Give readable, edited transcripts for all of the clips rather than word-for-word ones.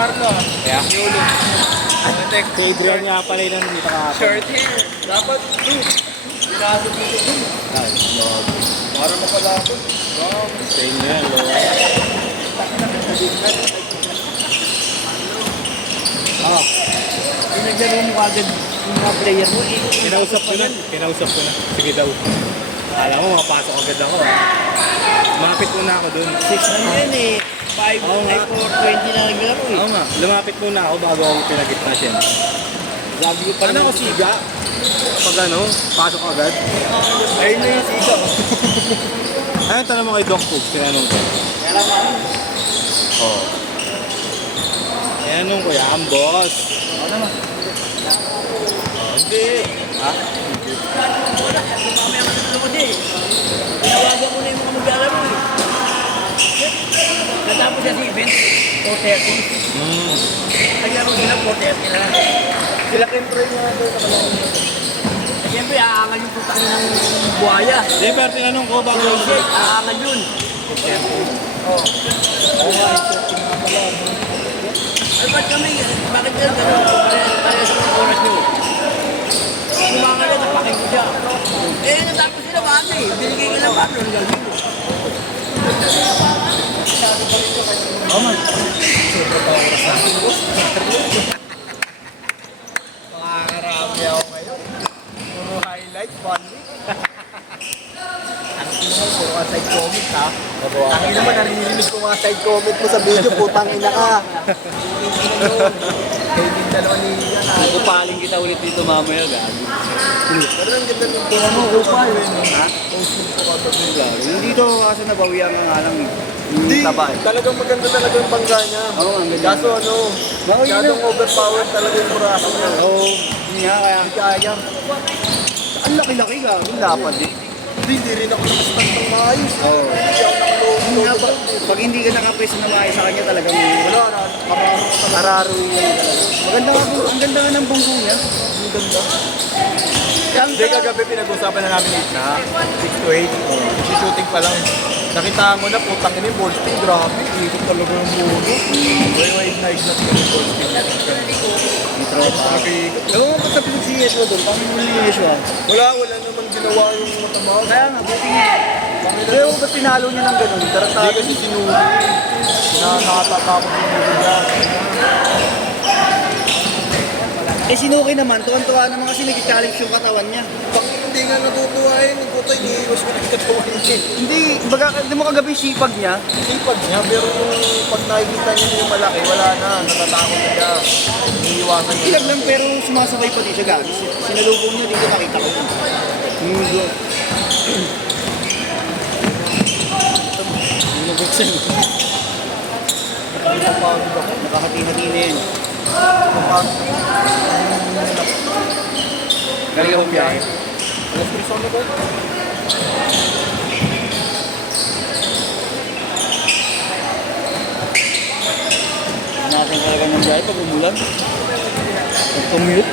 Carlo. Yeah. Yolo. Si Adrian nga pala yun dito kahapon. Short hair. Dapat, pinasok dito dun. Para mapalapot. Wow. Same na yan, low. Oo. Pinaglaro mo agad yung mga player mo. Kinausap ko na. Sige daw. Alam mo, makapasok agad ako. Lumapit muna ako dun. 6 na yan eh. 5 Oo nga. ay 4-20 na naglaro eh. Oo nga, lumapit muna ako bago ako pinagitna siya. Sabi ko pa Ano ako siga? Pag ano, pasok agad. Ayun na yung siga. Ayun, tanong mo kay Doc Poop, tinanong ko. Kaya lang Oo. Tinanong ko yan, boss. ano naman? Hindi. Ha? Mamaya matutulog eh. Tinawagan ko na yung mga maglalaro eh. Natapos siya si event, 4:30. Naglaro sila 4:30 na. Sila Kempre nga doon nakalala. Siyempre, aangal yung putang ng buhaya. Hindi, pero tinanong ko bago ako. Kasi, aangal yun. Oo. Oo nga, interesting nga pala. Ay, ba't kami? Bakit yan? Parehas sa mga oras nyo. Kumangal yan, napakin ko siya. Eh, natapos sila kami. Binigay ko lang kami. Ang gagawin ko. Oh, man. Makakarami ako ngayon. Puro highlight, funny. Ang ina mo, puro ka side comment ha. Ang ina mo, naririnig ko mga side comment mo sa video, putang ina ka. Kayo din dalawa ni Ian ha. Pupaling kita ulit dito mamaya, gabi. Pero ang ganda ng tuwa mo, upay. Ha? Post mo ko ka Hindi to kasi nabawian nga lang Hindi, yung taba. talagang maganda talaga yung bangga niya. Oo, ang ganda. Kaso ano, masyadong overpowered talaga yung braso niya. Oo, yun nga kaya. Hindi kaya. Ang laki-laki ka. Yung lapad eh. Hindi rin ako nakastart ng maayos. Oo. Hindi ako Yun nga, nakaload. pag hindi ka nakapwesto na maayos sa kanya talagang Wala na, mararuin yan talaga. maganda nga, ang ganda nga ng bunggo niya. Ang ganda. Ang Hindi, kagabi pinag-usapan na namin na 6 to 8. Shooting pa lang. Nakita mo na, putang ina yung ball spin. Grabe, ikot talaga yung bulo. Way na ignat ko yung ball spin. Talaga ikot. Alam mo ba sa pinag-CS mo doon? Paano mo nilinis mo? Wala naman ginawa yung matamawag. Kaya nga, buti nga. Pero ba't pinalo niya ng ganun? Hindi kasi sinuli. Na nakatatapos yung mulo niya. Eh sinuki naman, tuwan-tuwa naman kasi nag-challenge yung katawan niya. Bakit hindi nga natutuwa yun? Yung puta, iniiwas ko yung katawan niya. Hindi, baga, hindi mo kagabi sipag niya. Sipag niya, pero pag nakikita niya yung malaki, wala na. Natatakot na siya. Iniiwasan niya. Ilag lang pero sumasabay pa din siya gabi. Sinalubong niya dito nakita ko. Mundo. Nabuksan. Napapagod ako. Nakakati-hati na yan. Napapagod. Galing ako biyahe. Alas 3 na ba? Natin talaga ng biyahe pag umulan. Pag commute.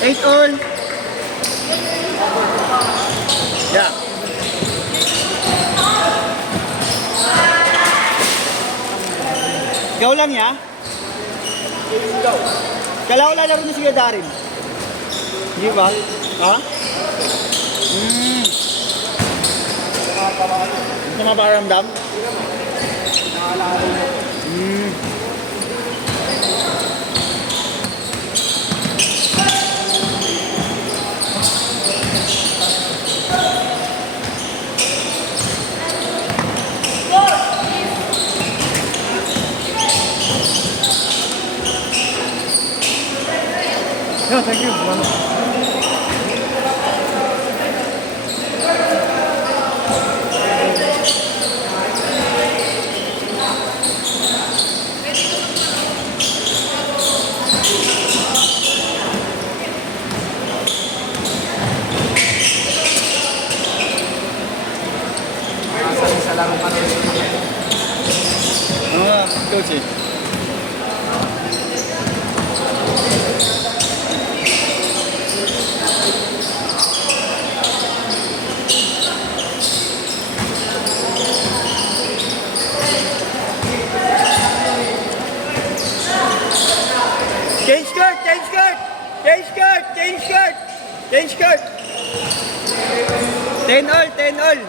Eight all. Yeah. Ikaw lang ya? Kala ko lalaro na si Darin. Di ba? Ha? Ito maparamdam? Yeah, thank you. Salamat. Isa lang ang ano. Ano nga, coach eh? Change skirt! Change skirt! Change skirt! Change skirt! Change skirt! 10 all! 10 all!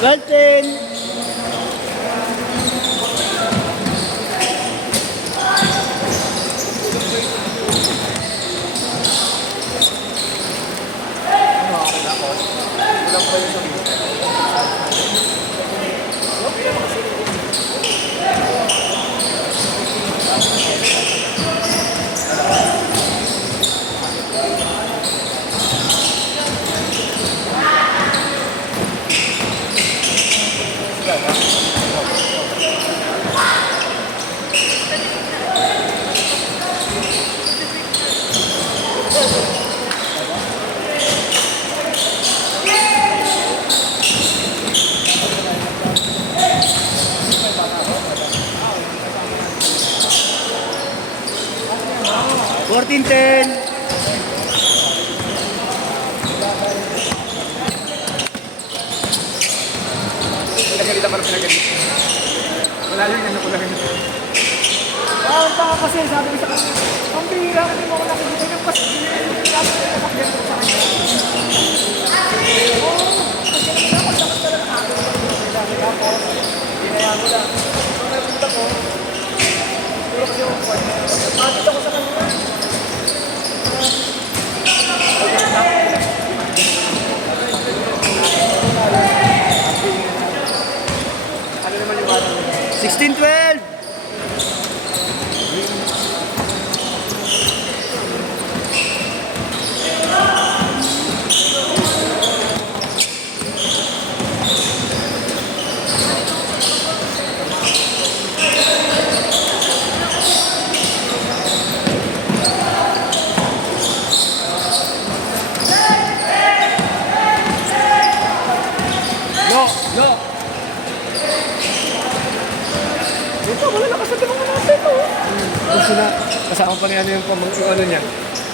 Valtin! Kulang pa yung sabi. Fourteen 10. Pinagalita para pinagalita. Wala yung ano ko lang. Ang tanga kasi, sabi ko sa kanya, ang bihira, hindi mo ako nakikita yung pas, sabi ko nakakyan ko sa kanya. Oo, kasi naman ako, dapat talaga ako. Sabi ko ako, hinayaan mo lang. Nung napunta ko, puro kasi yung point. Pagpapit ako sa kanya. Ano naman yung bata mo? 16-12. No! No! Ito, wala na kasi itong mga nasa ito. Kasi na, kasama pa niya yung ano niya.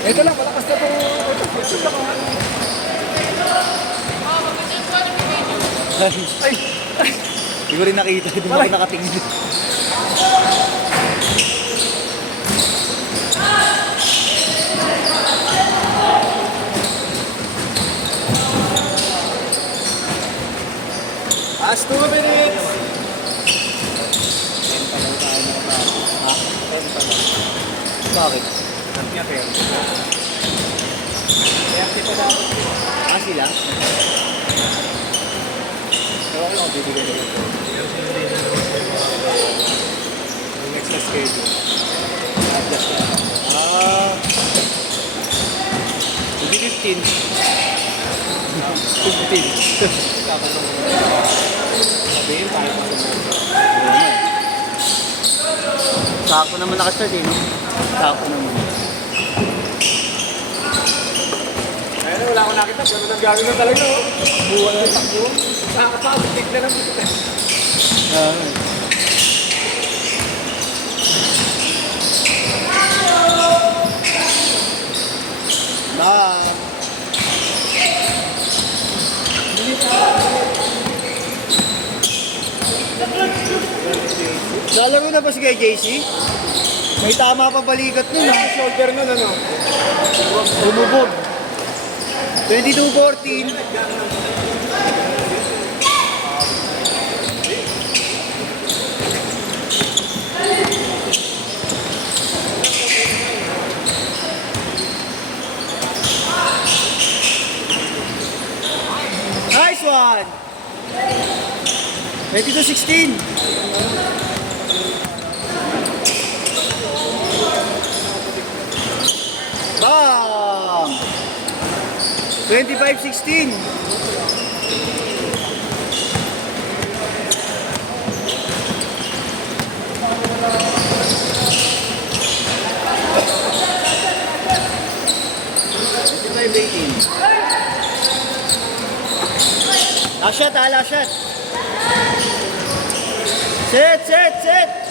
Ito lang, malakas na itong, ito lang. Hindi ko rin nakita. Hindi mo ako nakatingin. As 2 minutes! Bakit? Kaya pero. Kaya kita na. Ah, sila? Pero ako lang bibigay nila. Yung next na schedule. Adjust na. Hindi 15. Sabihin, tayo pa sa mga. Sako naman nakastart eh, no? Sako naman. Ayun na, wala akong nakita. Ganun ang gagawin na talaga. Oh. Buwan na takbo. Nakakapagod. Tignan ang bigla. Lalaro na ba si kay JC? May tama pa balikat nun, ha? Shoulder nun, ano? Umubog. 22-14. Nice one! 22-16. Bam! 25-16. Last shot, ha? Last shot. Set, set, set.